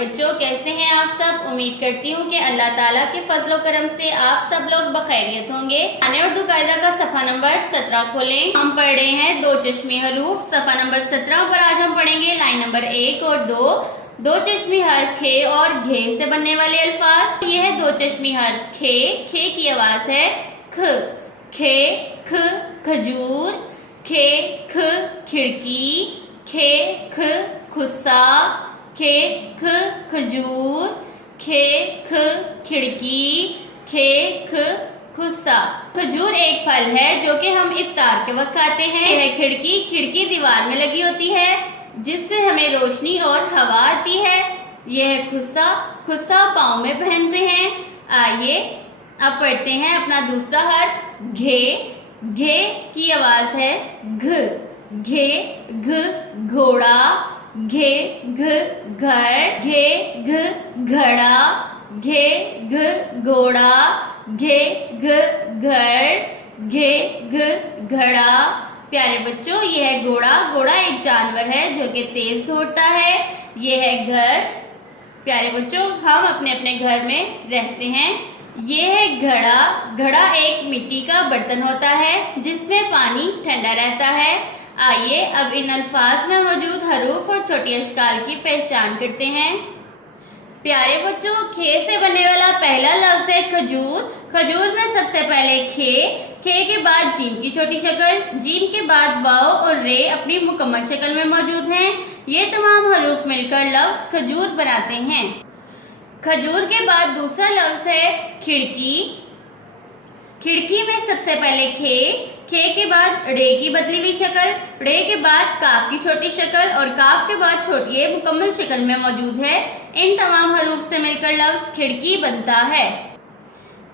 بچوں، کیسے ہیں آپ سب؟ امید کرتی ہوں کہ اللہ تعالیٰ کے فضل و کرم سے آپ سب لوگ بخیریت ہوں گے۔ عنانے اردو قاعدہ کا صفحہ نمبر 17 کھولیں۔ ہم پڑھ رہے ہیں دو چشمی حروف۔ صفحہ نمبر 17 پر آج ہم پڑھیں گے لائن نمبر 1 اور 2۔ دو چشمی حرف کھے اور گھے سے بننے والے الفاظ۔ یہ ہے دو چشمی حرف کھے۔ کھے کی آواز ہے کھ۔ کھے کھ کھجور، کھے کھ کھڑکی، کھے کھ کھسا، کھے کھ کھجور، کھے کھ کھڑکی، کھے کھ کھسا۔ کھجور ایک پھل ہے جو کہ ہم افطار کے وقت کھاتے ہیں۔ یہ ہے کھڑکی۔ کھڑکی دیوار میں لگی ہوتی ہے جس سے ہمیں روشنی اور ہوا آتی ہے۔ یہ ہے کھسا۔ کھسا پاؤں میں پہنتے ہیں۔ آئیے اب پڑھتے ہیں اپنا دوسرا حرف گھے۔ گھے کی آواز ہے گھ۔ گھے گھ گھوڑا، گھے گھ گھر، گھے گھ گھڑا، گھے گھ گھوڑا، گھے گھ گھر، گھے گھ گھڑا۔ پیارے بچوں، یہ ہے گھوڑا۔ گھوڑا ایک جانور ہے جو کہ تیز دوڑتا ہے۔ یہ ہے گھر۔ پیارے بچوں، ہم اپنے اپنے گھر میں رہتے ہیں۔ یہ ہے گھڑا۔ گھڑا ایک مٹی کا برتن ہوتا ہے جس میں پانی ٹھنڈا رہتا ہے۔ آئیے اب ان الفاظ میں موجود حروف اور چھوٹی اشکال کی پہچان کرتے ہیں۔ پیارے بچوں، کھے سے بننے والا پہلا لفظ ہے کھجور۔ کھجور میں سب سے پہلے کھے، کھے کے بعد جیم کی چھوٹی شکل، جیم کے بعد واؤ اور رے اپنی مکمل شکل میں موجود ہیں۔ یہ تمام حروف مل کر لفظ کھجور بناتے ہیں۔ کھجور کے بعد دوسرا لفظ ہے کھڑکی۔ کھڑکی میں سب سے پہلے کھے، کھے کے بعد ڑے کی بدلی ہوئی شکل، ڑے کے بعد کاف کی چھوٹی شکل اور کاف کے بعد چھوٹی مکمل شکل میں موجود ہے۔ ان تمام حروف سے مل کر لفظ کھڑکی بنتا ہے۔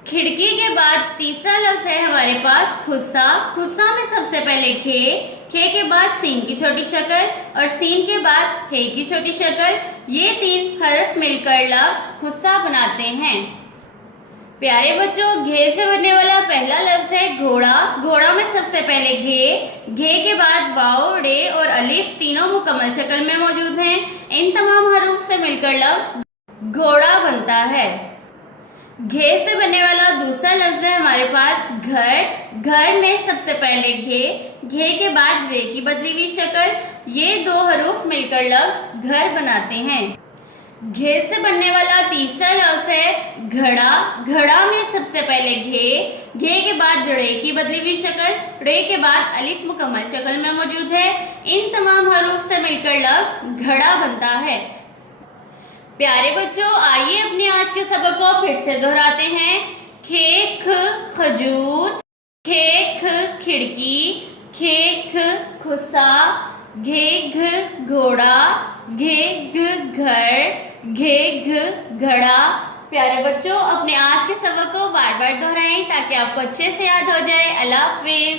کھڑکی کے بعد تیسرا لفظ ہے ہمارے پاس کھسا۔ کھسا میں سب سے پہلے کھے، کھے کے بعد سین کی چھوٹی شکل اور سین کے بعد ہے کی چھوٹی شکل۔ یہ تین حرف مل کر لفظ کھسا بناتے ہیں۔ پیارے بچوں، گھے سے بننے والا پہلا لفظ ہے گھوڑا۔ گھوڑا میں سب سے پہلے گھے، گھے کے بعد واؤ، ڑے اور الف تینوں مکمل شکل میں موجود ہیں۔ ان تمام حروف سے مل کر لفظ گھوڑا بنتا ہے۔ گھے سے بننے والا دوسرا لفظ ہے ہمارے پاس گھر۔ گھر میں سب سے پہلے گھے، گھے کے بعد رے کی بدلی ہوئی شکل۔ یہ دو حروف مل کر لفظ گھر بناتے ہیں۔ گھے سے بننے والا تیسرا لفظ ہے گھڑا۔ گھڑا میں سب سے پہلے گھے، گھے کے بعد ڑے کی بدلی ہوئی شکل، ڑے کے بعد الف مکمل شکل میں موجود ہے۔ ان تمام حروف سے مل کر لفظ گھڑا بنتا ہے۔ پیارے بچوں، آئیے اپنے آج کے سبق کو پھر سے دہراتے ہیں۔ کھے کھ کھجور، کھے کھ کھڑکی، کھے کھ کھسا، گھے گھ گھوڑا، گھے گھ گھر، گھے گھ گھڑا۔ پیارے بچوں، اپنے آج کے سبق کو بار بار دہرائیں تاکہ آپ کو اچھے سے یاد ہو جائے۔ اللہ حافظ۔